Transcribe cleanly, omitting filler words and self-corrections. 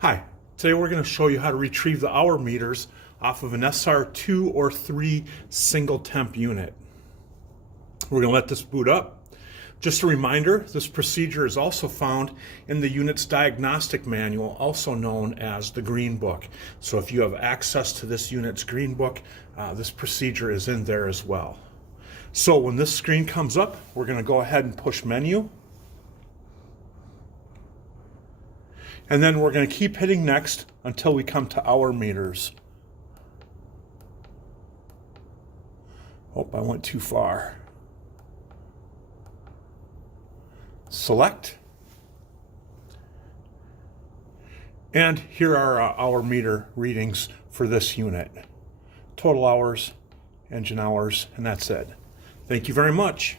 Hi, today we're going to show you how to retrieve the hour meters off of an SR-2 or 3 single temp unit. We're going to let this boot up. Just a reminder, this procedure is also found in the unit's diagnostic manual, also known as the Green Book. So if you have access to this unit's Green Book, this procedure is in there as well. So when this screen comes up, we're going to go ahead and push menu. And then we're going to keep hitting next until we come to hour meters. Oh, I went too far. Select. And here are our hour meter readings for this unit. Total hours, engine hours, and that's it. Thank you very much.